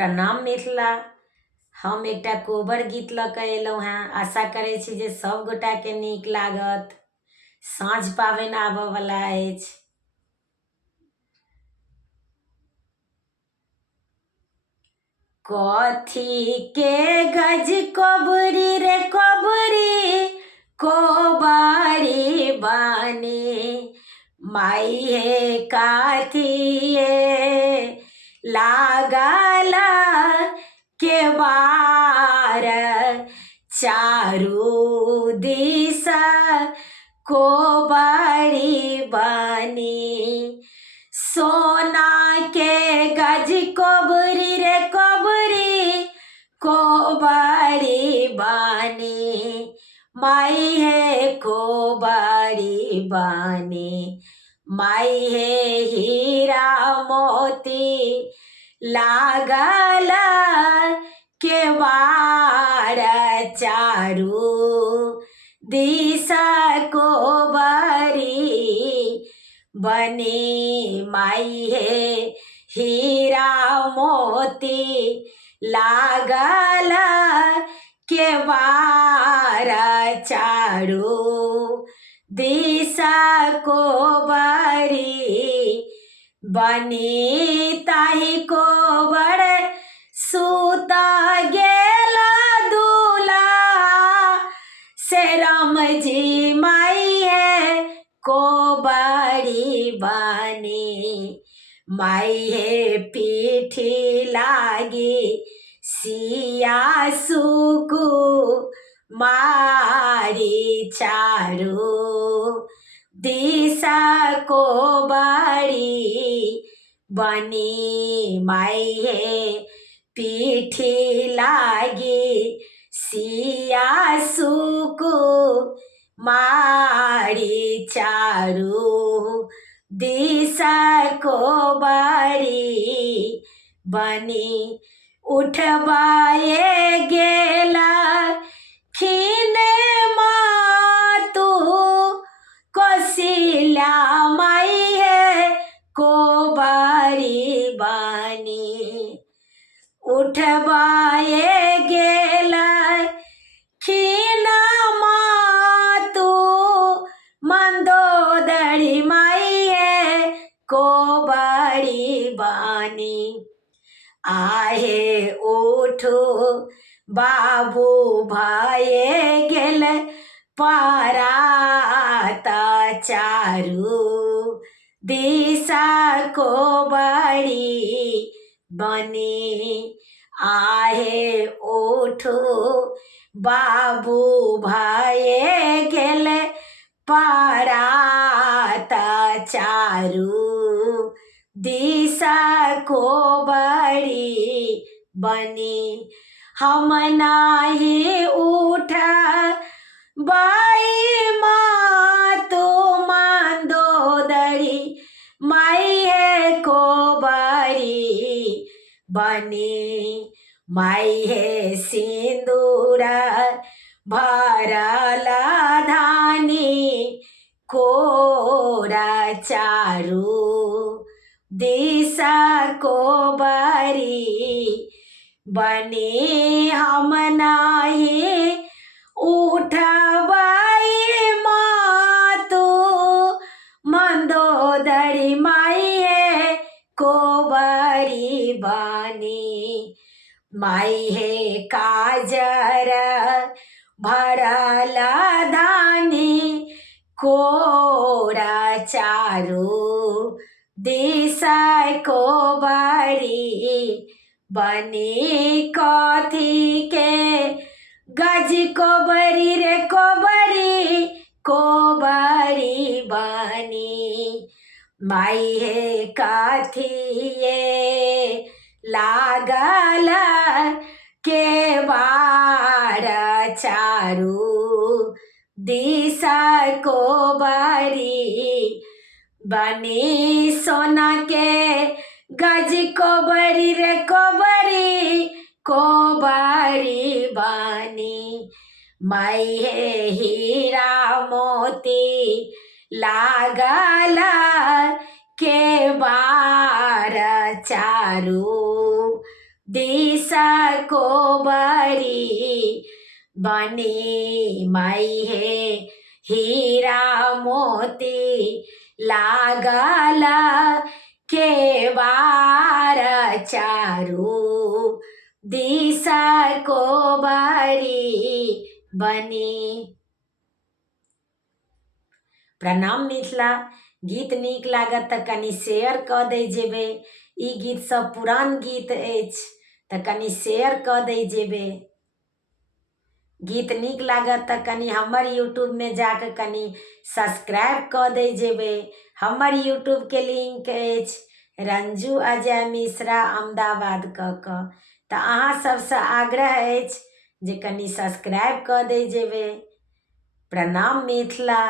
प्रणाम मिथिला। हम एकटा कोबर गीत लऽ कऽ अयलहुँ हेँ। आशा करै छी जे सभ गोटाके नीक लागत। साँझ पाबनि आबयवला अछि। कथी के गज कोबरी रे कोबरी, कोबरी बानी माई हे काथिए लागल के बार चारू दिशा कोबरी बनी। सोना के गज कोबरी रे कोबरी, कोबरी बनी माई हे कोबरी बनी। माई हे हीरा मोती लागल के बार चारू दिशा कोबरी बनी। माई हे हीरा मोती लागल के बार चारू दिशा कोबरी बनी। ताही कोबर सूता गेल दूल्हा से राम जी माई हे कोबरी बनी। माई हे पीठी लागी सिया सुकु मारी चारू दिशा कोबरी बनी। माई हे पीठी लागी सिया सुकु मारी चारू दिशा कोबरी बनी। उठबाए गेला खीने मातु कौशल्या माई हे कोबरी बनी। उठबाए गेला खीना मातु मंदोदरी माई हे कोबरी बनी। आहे उठू बाबू भये गेल परात चारू दिशा कोबरी बनी। आहे उठू बाबू भये गेल परात चारू दिशा कोबरी बनी। हम नाही उठा बाई मातु मंदोदरी माई हे कोबरी बनी। माई हे सिंदूर भरल धानी कोरा चारू दिशा कोबरी बनी। हम नाही उठबाई मातु मंदोदरी माई हे कोबरी बनी। माई हे काजर भरल धानी कोरा चारू दिशा कोबरी बनी। कथी के गज कोबरी रे कोबरी, कोबरी बनी माई हे कथिए लागल के बार चारू दिशा कोबरी बनी। सोना के गज कोबरी रे कोबरी, कोबरी बनी माई हे हीरा मोती लागल के बार चारू दिशा कोबरी बनी माई हे हीरा मोती लागल केवार चारू दिशा कोबरी बनी। प्रणाम मिथिला। गीत नीक लागत तऽ कनि शेयर कऽ दै जेबै। ई गीत सब पुरान गीत अछि तऽ कनि शेयर कऽ दै जेबै। गीत नीक लागत तऽ कनि हमर यूट्यूबमे जाकऽ कनि सब्सक्राइब कऽ दै जेबै। हमर यूट्यूबके लिंक अछि रंजू अजय मिश्रा अहमदाबाद कऽ कऽ। तऽ अहाँ सबसँ आग्रह अछि जे कनि सब्सक्राइब कऽ दै जेबै। प्रणाम मिथिला।